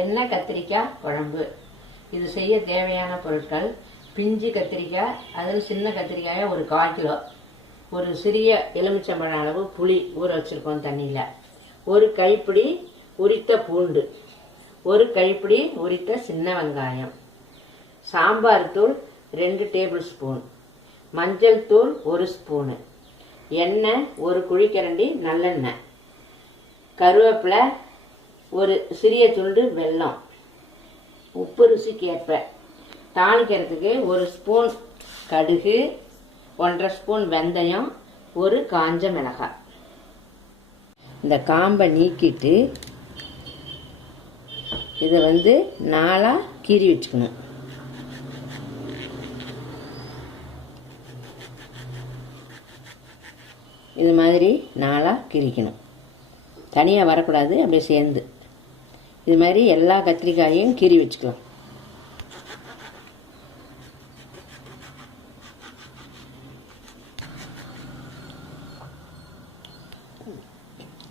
எண்ணெய் கத்திரிக்காய் குழம்பு. இது செய்ய தேவையான பொருட்கள்: பிஞ்சு கத்திரிக்காய், அதில் சின்ன கத்திரிக்காயை ஒரு 1/4 கிலோ, ஒரு சிறிய எலுமிச்சம்பழம் அளவு புளி ஊற வச்சுருக்கோம் தண்ணியில், ஒரு கைப்பிடி உரித்த பூண்டு, ஒரு கைப்பிடி உரித்த சின்ன வெங்காயம், சாம்பார் தூள் 2 டேபிள் ஸ்பூன், மஞ்சள் தூள் 1 ஸ்பூனு, எண்ணெய் 1 குழிக்கரண்டி நல்லெண்ணெய், கருவேப்பிலை, ஒரு சிறிய துண்டு வெல்லம், உப்பு ருசிக்கேற்ப, தாளிக்கிறதுக்கு 1 ஸ்பூன் கடுகு, 1/2 ஸ்பூன் வெந்தயம், ஒரு காஞ்ச மிளகாய். இந்த காம்பை நீக்கிட்டு இதை 4 கீறி வச்சுக்கணும். இது மாதிரி 4 கிரிக்கணும், தனியாக வரக்கூடாது, அப்படியே சேர்ந்து. இது மாதிரி எல்லா கத்திரிக்காயையும் கீறி வச்சுக்கலாம்.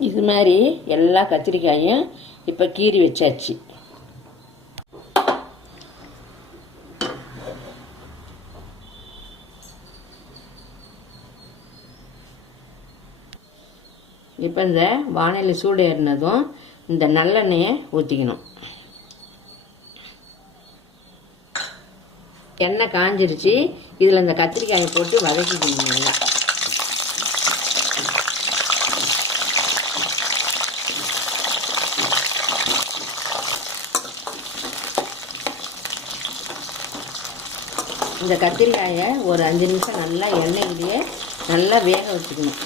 இது மாதிரி எல்லா கத்திரிக்காயும் இப்போ கீறி வச்சாச்சு. இப்போ இந்த வானலில் சூடு ஏறினதும் இந்த நல்லெண்ணெயை ஊற்றிக்கணும். எண்ணெய் காஞ்சிருச்சு. இதில் இந்த கத்திரிக்காயை போட்டு வதக்கிக்கணும் நல்லா. இந்த கத்திரிக்காயை ஒரு 5 நிமிஷம் நல்லா எண்ணெயிலேயே நல்லா வேக வச்சுக்கணும்.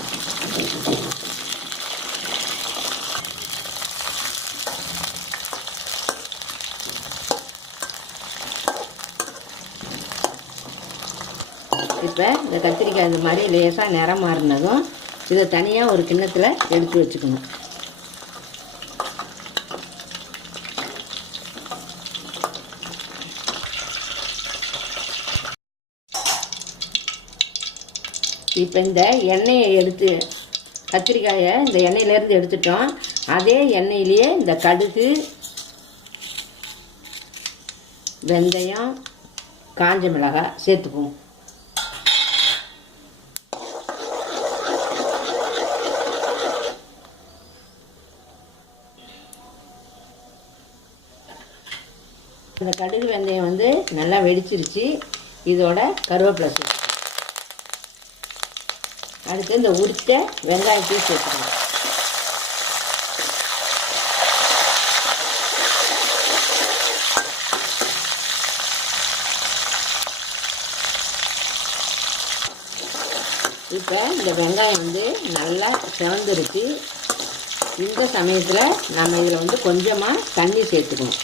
இப்போ இந்த கத்திரிக்காய் இந்த மாதிரி லேசாக நிறம் மாறினதும் இதை தனியாக ஒரு கிண்ணத்தில் எடுத்து வச்சுக்கணும். இப்போ இந்த எண்ணெயை எடுத்து கத்திரிக்காயை இந்த எண்ணெயிலேருந்து எடுத்துட்டோம். அதே எண்ணெயிலேயே இந்த கடுகு, வெந்தயம், காஞ்ச மிளகாய் சேர்த்துக்குவோம். இந்த கடுகு வெந்தயம் நல்லா வெடிச்சிருச்சு. இதோட கருவேப்பிலை சேர்த்து, அடுத்து இந்த உரித்த வெங்காயத்தையும் சேர்த்துக்கணும். இப்போ இந்த வெங்காயம் நல்லா சிவந்துருச்சு. இந்த சமயத்தில் நம்ம இதில் கொஞ்சமாக தண்ணி சேர்த்துக்கணும்.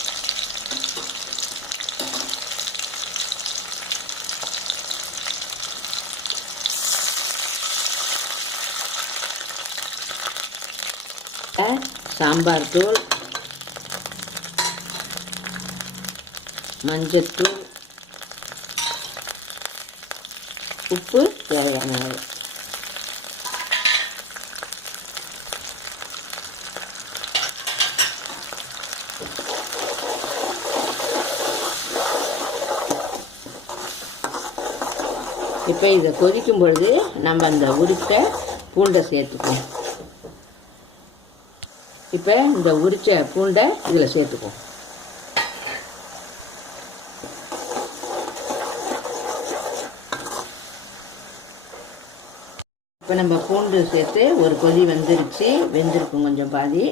சாம்பார் தூள், மஞ்சத்தூள், உப்பு தேவையான அளவு. இப்போ இதை கொதிக்கும் பொழுது நம்ம அந்த உரித்த பூண்டை சேர்த்துக்குவோம். இப்போ இந்த உரித்த பூண்டை இதில் சேர்த்துக்குவோம். இப்போ நம்ம பூண்டு சேர்த்து ஒரு கொதி வெந்திருக்கும் கொஞ்சம் பாதி.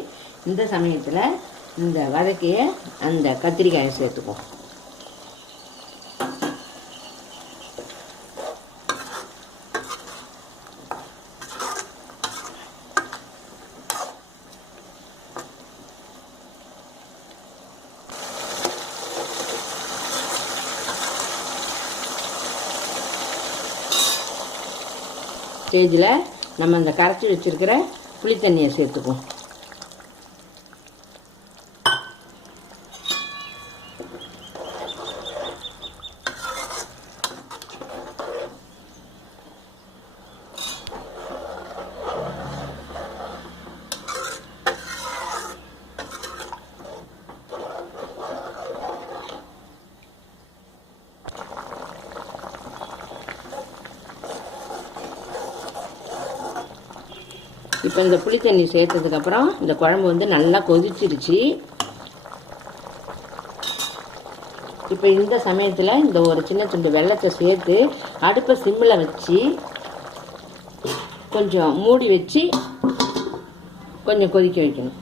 இந்த சமயத்தில் இந்த வதக்கிய அந்த கத்திரிக்காயை சேர்த்துக்குவோம். ஸ்டேஜில் நம்ம அந்த கரைச்சி வச்சுருக்கிற புளி தண்ணியை சேர்த்துக்குவோம். இப்போ இந்த புளி தண்ணி சேர்த்ததுக்கப்புறம் இந்த குழம்பு வந்து நல்லா கொதிச்சிருச்சு. இப்போ இந்த சமயத்தில் இந்த ஒரு சின்ன துண்டு வெல்லத்தை சேர்த்து அடுப்பை சிம்மில் வச்சு கொஞ்சம் மூடி வச்சு கொஞ்சம் கொதிக்க வைக்கணும்.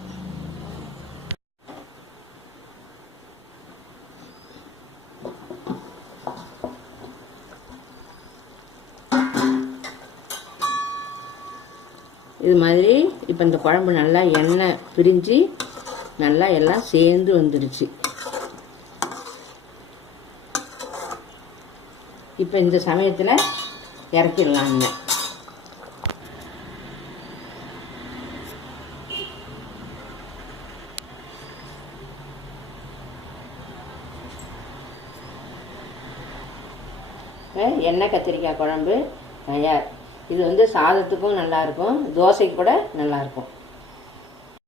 இது மாதிரி இப்போ இந்த குழம்பு நல்லா எண்ணெய் பிரிஞ்சு நல்லா எல்லாம் சேர்ந்து வந்துடுச்சு. இப்போ இந்த சமயத்தில் இறக்கிடலாங்க. எண்ணெய் கத்திரிக்காய் குழம்பு தயார். இது வந்து சாதத்துக்கும் நல்லாயிருக்கும், தோசைக்கு கூட நல்லாயிருக்கும்.